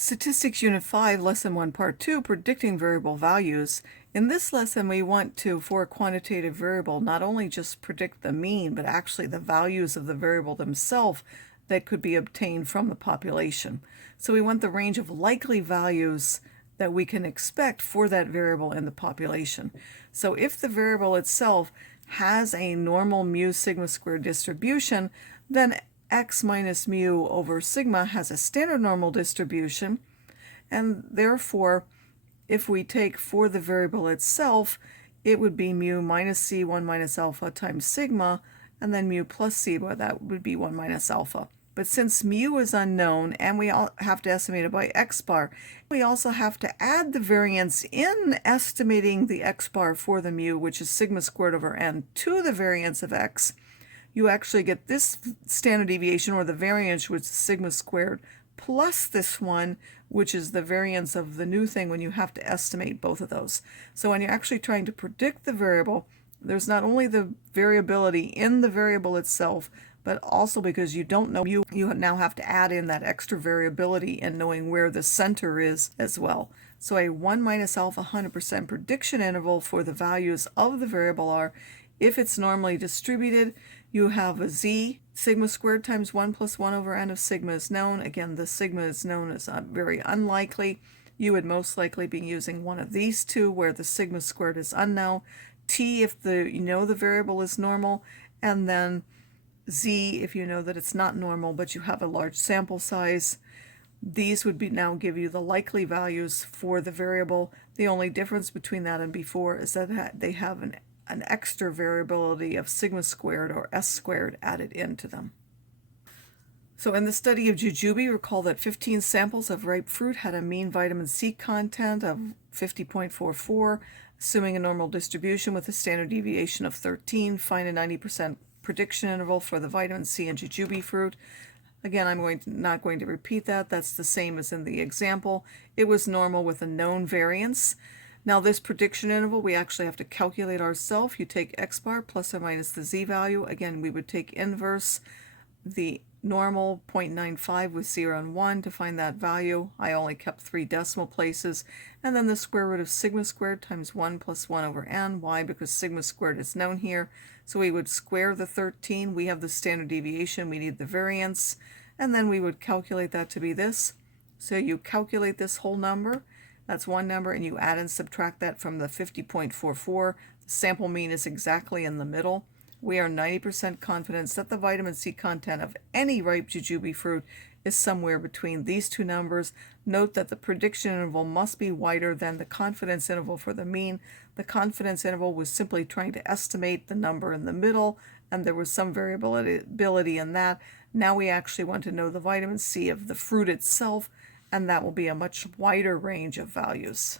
Statistics Unit 5, Lesson 1, Part 2, Predicting Variable Values. In this lesson, we want to, for a quantitative variable, not only just predict the mean, but actually the values of the variable themselves that could be obtained from the population. So we want the range of likely values that we can expect for that variable in the population. So if the variable itself has a normal mu sigma squared distribution, then x minus mu over sigma has a standard normal distribution, and therefore if we take for the variable itself, it would be mu minus c 1 minus alpha times sigma, and then mu plus c, well, that would be 1 minus alpha. But since mu is unknown and we all have to estimate it by x bar, we also have to add the variance in estimating the x bar for the mu, which is sigma squared over n, to the variance of x. You actually get this standard deviation, or the variance, which is sigma squared, plus this one, which is the variance of the new thing when you have to estimate both of those. So when you're actually trying to predict the variable, there's not only the variability in the variable itself, but also because you don't know mu, you now have to add in that extra variability in knowing where the center is as well. So a 1 minus alpha 100% prediction interval for the values of the variable are, if it's normally distributed, you have a z, sigma squared times 1 plus 1 over n of sigma is known. Again, the sigma is known as very unlikely. You would most likely be using one of these two where the sigma squared is unknown. T if you know the variable is normal, and then z if you know that it's not normal but you have a large sample size. These would now give you the likely values for the variable. The only difference between that and before is that they have an extra variability of sigma squared or s squared added into them. So in the study of Jujube, recall that 15 samples of ripe fruit had a mean vitamin C content of 50.44, assuming a normal distribution with a standard deviation of 13. Find a 90% prediction interval for the vitamin C in Jujube fruit. Again, I'm not going to repeat that. That's the same as in the example. It was normal with a known variance. Now this prediction interval, we actually have to calculate ourselves. You take x bar plus or minus the z value. Again, we would take inverse the normal 0.95 with 0 and 1 to find that value. I only kept 3 decimal places. And then the square root of sigma squared times 1 plus 1 over n. Why? Because sigma squared is known here. So we would square the 13. We have the standard deviation. We need the variance. And then we would calculate that to be this. So you calculate this whole number. That's one number, and you add and subtract that from the 50.44. The sample mean is exactly in the middle. We are 90% confident that the vitamin C content of any ripe Jujube fruit is somewhere between these two numbers. Note that the prediction interval must be wider than the confidence interval for the mean. The confidence interval was simply trying to estimate the number in the middle, and there was some variability in that. Now we actually want to know the vitamin C of the fruit itself, and that will be a much wider range of values.